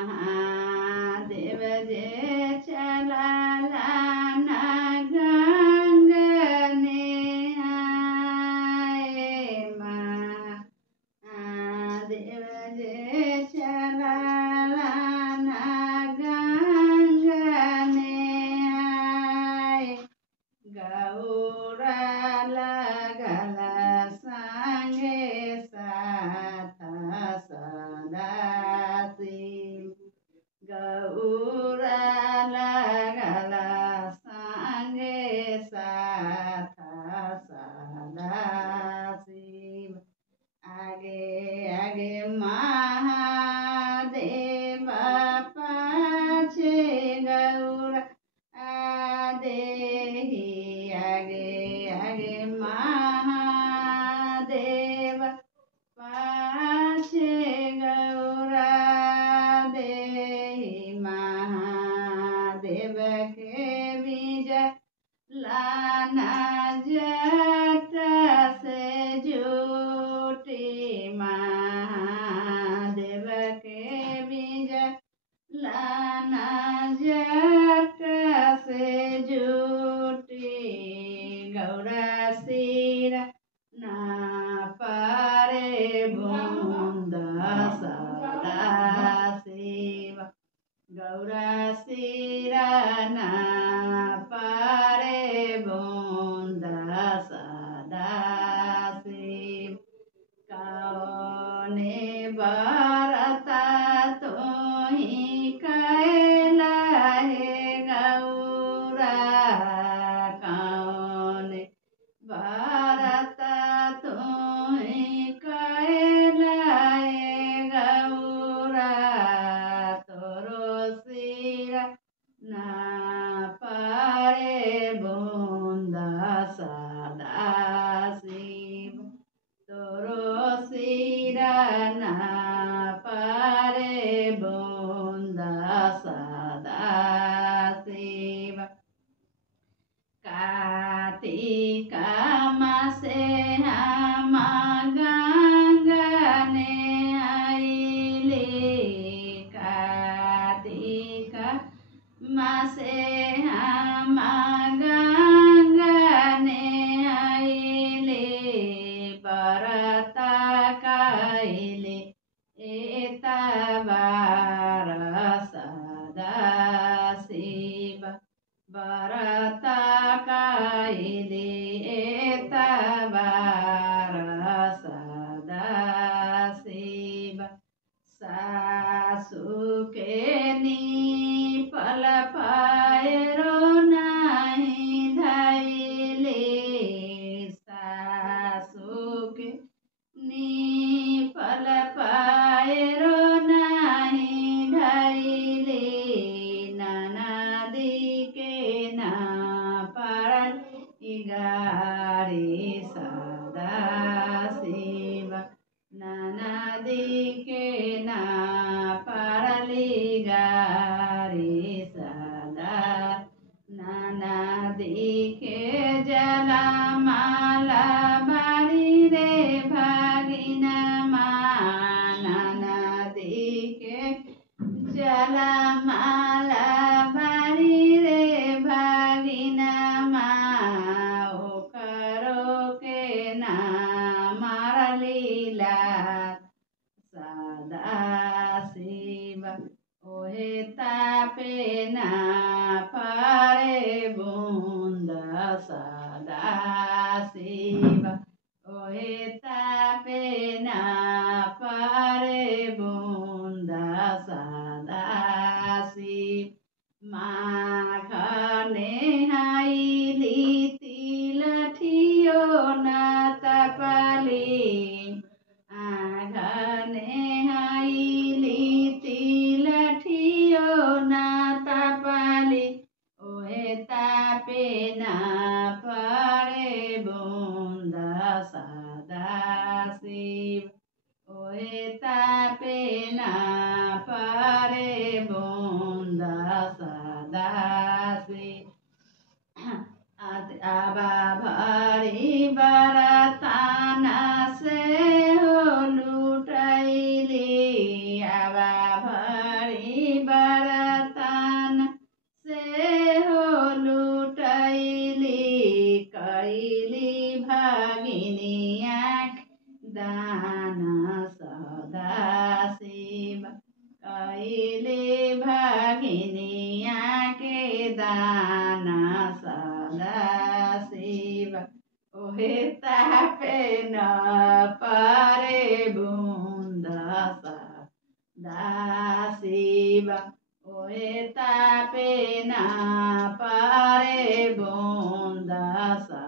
महादेव जे चलाला ना गंगने आए महादेव जे चलाला ना गंगने आए गौरा लगला संगे साथ सदाशिव गौरा लगला संगे साथ सदाशिव आगे आगे महादेव पाछे गौरा देहि आगे आगे महादेव पाछे गौरा देहि महादेव के विजय लाना जट से जुटी महादेव के विजय लाना जट से जुटी गौरा सिर ना पारे बूंद सदाशिव गौरा सिर ना पारे बूंद सदाशिव कौने बरता तोहि कैला हे गौरा कौने बरता तोहि कैला हे गौरा तोरो सिर ना पारे बूंद सदाशिव तोरो सिर ना पारे बूंद सदाशिव कार्तिक मासे हम गंगने आइले कार्तिक मासे हम गंगने आइले बरत कैले एतबार सदाशिव बरत कैले एतबार सदाशिव सासु के नीपल पैरो नहीं धैले सासु के नीपल पैरो नहीं धैले ननदी के ना परल गारी सदाशिव ननदी के ना परली गारी सदा ननदी के जलमाला बारी रे भागिन ननदी के जलमाला बारी रे भागिन ओकरो के ना मारलीला सदाशिव ओहे तापे ना पारे बूंद सदाशिव ओहे तापे ना पारे बूंद सदाशिव माखने हाइली तिलठियो न तपली आघने हाइली तिलठियो न तपली ओहे तापे ना पारे बूंद सदाशिव ओहे तापे ना पारे बूंद सदाशिव आबा भरी बरताना से हो लुटैली आबा भरी tape na pare bunda sa da siva tape na pare bunda sa